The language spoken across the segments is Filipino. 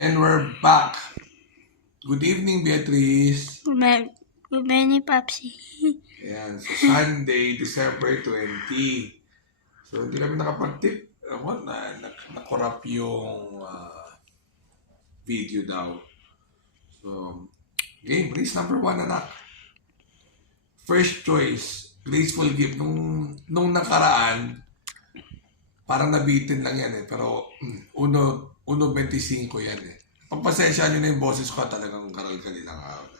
And we're back. Good evening, Beatrice. Good morning, Papsi. Ayan, so Sunday, December 20. So, hindi kami nakapag-tip. Ako, nakorap yung video daw. So, game, race number 1, anak. First choice, graceful gift. Nung nakaraan, parang nabitin lang yan eh. Pero, 1.25 yan eh. Pagpasensya nyo na yung boses ko, talagang karal-kali lang ako.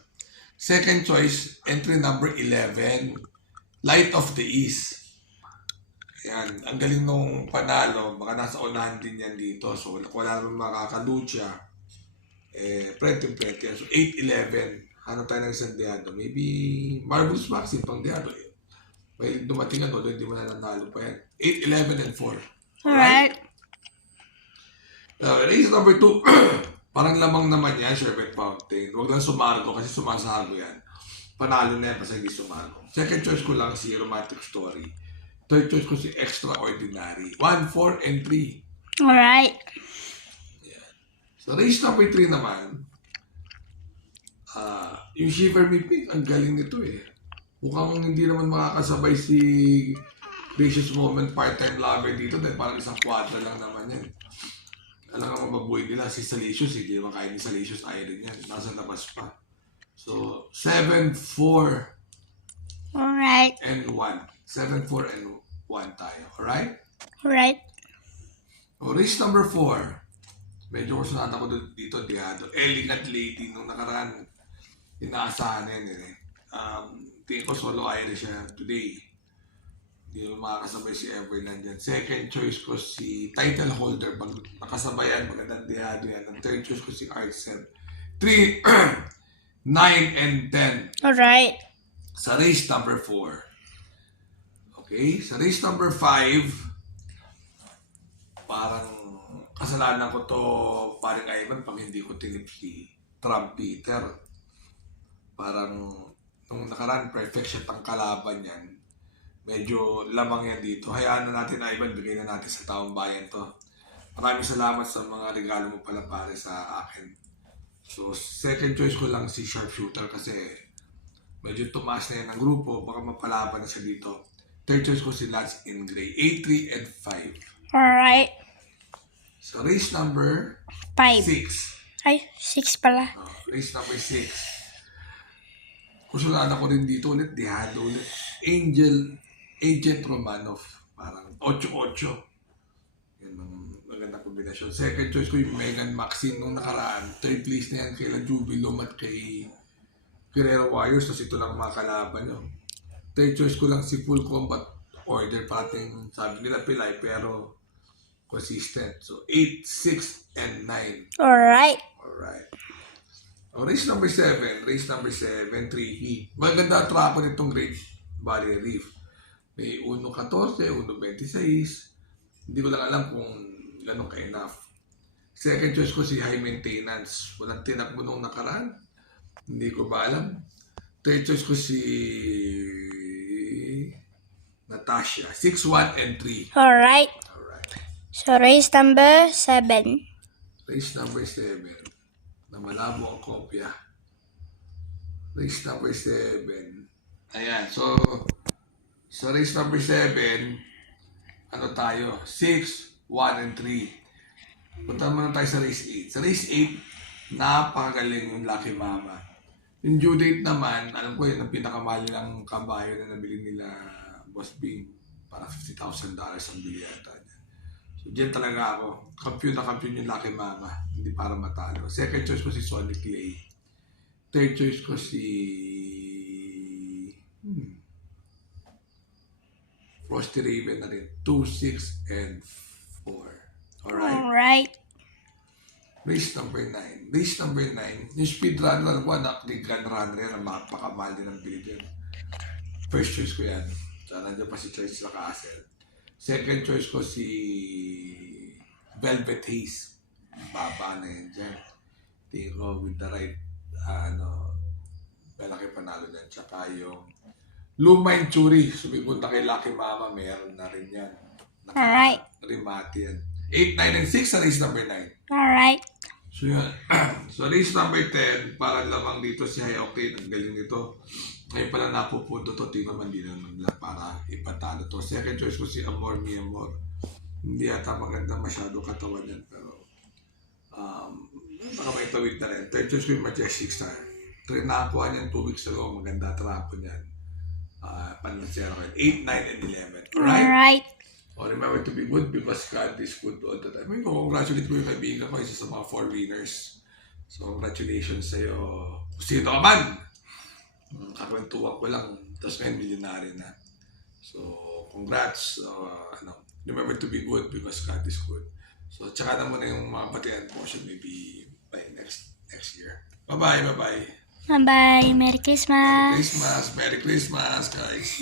Second choice, entry number 11, Light of the East. Ayan, ang galing nung panalo, baka nasa unahan din yan dito. So, wala naman makakalucha. Prente yan. So, 8-11. Ano tayo ng isang diado? Maybe Marvelous Maxim pang diado. May dumating ano, hindi mo na nanalo pa yan. 8-11 and 4. Alright. Race number 2. Parang lamang naman yan, Sherbet Fountain. Huwag lang sumargo kasi sumasago yan. Panalo na yan kasi hindi sumargo. Second choice ko lang si Romantic Story. Third choice ko si Extraordinary. 1, 4, and 3. Alright. Yan. So race number 3 naman, yung Shiver Me Pink, ang galing nito eh. Mukhang hindi naman makakasabay si Gracious Moment Part-Time Lover dito dahil parang isang kwadra lang naman yan. Alam nga mababuhay nila si Salicious, hindi naman kaya ni Salicious Iron yan. Nasa labas pa. So, 7, 4, Alright. and 1. 7, 4, and 1 tayo. Alright? Alright. O, race number 4. Medyo kusunatan ko dito, Diado. Elegant Lady, nung nakaraan, inaasahan na yan eh. Tingin ko solo Irish siya today. Hindi mo makakasabay si Everland dyan. Second choice ko si title holder. Pag nakasabayan, magandang Diado yan. Ang third choice ko si Artsen. 3, 9, and 10. Alright. Sa race number 4. Okay? Sa race number 5, parang kasalanan ko to parang Ivan pag hindi ko tinip si Trump Peter. Parang nung nakaraan, perfect shot ang kalaban yan. Medyo lamang yan dito. Hayaan na natin, Ivan, bigay na natin sa taong bayan to. Maraming salamat sa mga regalo mo pala pare sa akin. So, second choice ko lang si Sharpshooter kasi medyo tumaas na yan ang grupo. Baka mapalaban na siya dito. Third choice ko si Lance in Gray. 8, 3, and 5. Alright. So, race number 5. 6. Ay, 6 pala. Race number 6. Kusulaan ako rin dito ulit. Diado ulit. Agent Romanov. Parang 8-8. Yan ang magandang kombinasyon. Second choice ko yung Megan Maxine nung nakaraan. Third place na yan kay La Jubilom at kay Guerrero Warriors. Tapos ito lang mga kalaban nyo. Third choice ko lang si Full Combat Order. Parating sabi nila pilay pero consistent. So 8, 6, and 9. Alright. Alright. O, race number 7. Race number 7, 3E. Maganda ang trapo nitong Great Barrier Reef. May 1.14, 1.26. Hindi ko lang alam kung gano'n ka-enough. Second choice ko si High Maintenance. Walang tinakbo nung nakaraan. Hindi ko ba alam. Third choice ko si Natasha. 6, 1, and 3. Alright. Alright. So, race number 7. Race number 7. Na malabo ang kopya. Race number 7. Ayan, so sa race number 7, ano tayo? 6, 1, and 3. Punta muna tayo sa race 8. Sa race 8, napakagaling yung Lucky Mama. Yung due date naman, alam ko yun, ang pinakamahal nilang kabayo na nabili nila Boss Bing. Para $50,000 ang bili yata niya. So, dyan talaga ako. Kampiyon na kampiyon yung Lucky Mama. Hindi para matalo. Second choice ko si Sonic Clay. Third choice ko si Frosty Raven na rin. 2, 6, and 4. Alright. Alright. Race number 9. Race number 9. Yung speedrunner ko, anak ni Gun Runner yan. Ang makapakamahal din ang bili dyan. First choice ko yan. So, nandiyan pa si Choice sa Castle. Second choice ko si Velvet Haze. Baba na yan dyan. Tingin ko with the right, malaki panalo dyan. Tsaka yung Lumine Churi. Sumipunta kay Lucky Mama, meron na rin yan. Alright. Rimati yan. 8, 9, and 6 sa race number 9. Alright. So yun. So race number 10, para lamang dito si Hayoktin. Ang galing nito. Ngayon pala napupunto to. Tingnan man din naman nila para ipatalo to. Second choice ko si Amor Mi Amor. Hindi yata maganda masyado katawan yan. Pero baka may tawid na rin. Third choice ko yung Majestic Star. Trinakuha niyan 2 weeks ago. Maganda trapo niyan. Panasera ko yun. 8, 9, and 11. Alright? Alright. Remember to be good because God is good all the time. I mean, congratulate ko yung kaibigan ko, isa sa mga 4 winners. So, congratulations sa'yo. Kung sino ka man! Kakwentuhan ko lang. Tapos ngayon, milyonary na. So, congrats. Remember to be good because God is good. So, tsaka na muna yung mga batian portion maybe by next year. Bye-bye, bye-bye. Bye-bye. Merry Christmas. Merry Christmas, guys.